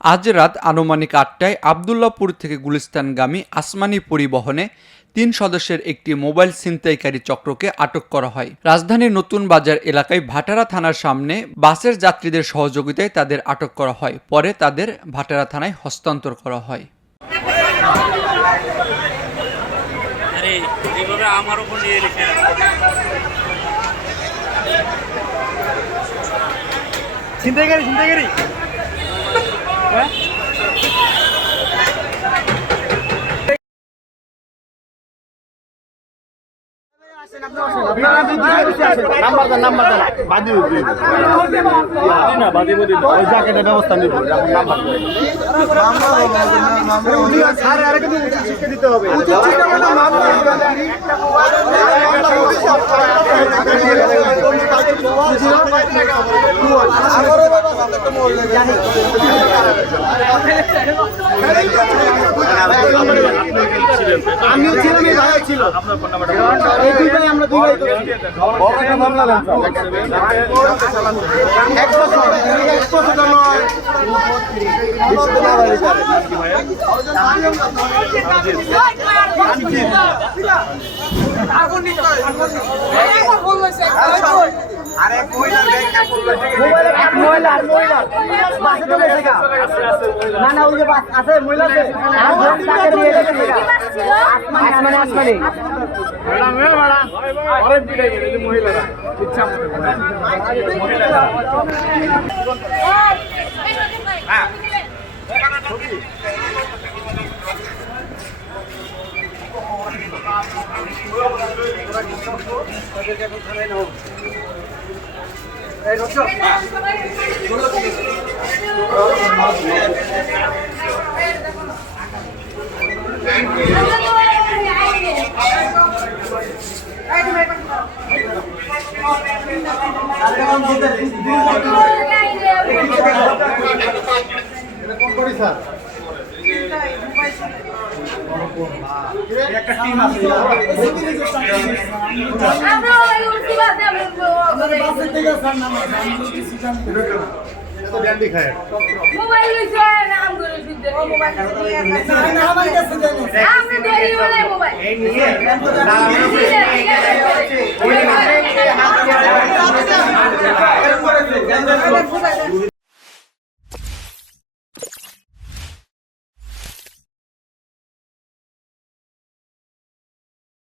আজ রাত আনুমানিক ৮টায় আবদুল্লাহপুর থেকে গুলিস্তানগামী আসমানি পরিবহনে ৩ সদস্যের একটি মোবাইল ছিনতাইকারী চক্রকে আটক করা হয়। রাজধানীর নতুন বাজার এলাকায় ভাটারা থানার সামনে বাসের যাত্রীদের সহযোগিতায় তাদের আটক করা হয়। পরে তাদের ভাটারা থানায় হস্তান্তর করা হয়। ছিনতাইকারী হ্যাঁ ব্যবস্থা নিব দিতে হবে। আমিও ছিলাম, এই ভাইও ছিল, এই দুইটাই আমরা দুইটাই একটা টিম আছে মোবাইল লইছে নাম করে দিতে মোবাইল না আমার কাছে জানি আমরা দেরি হলে মোবাইল এই নিয়ে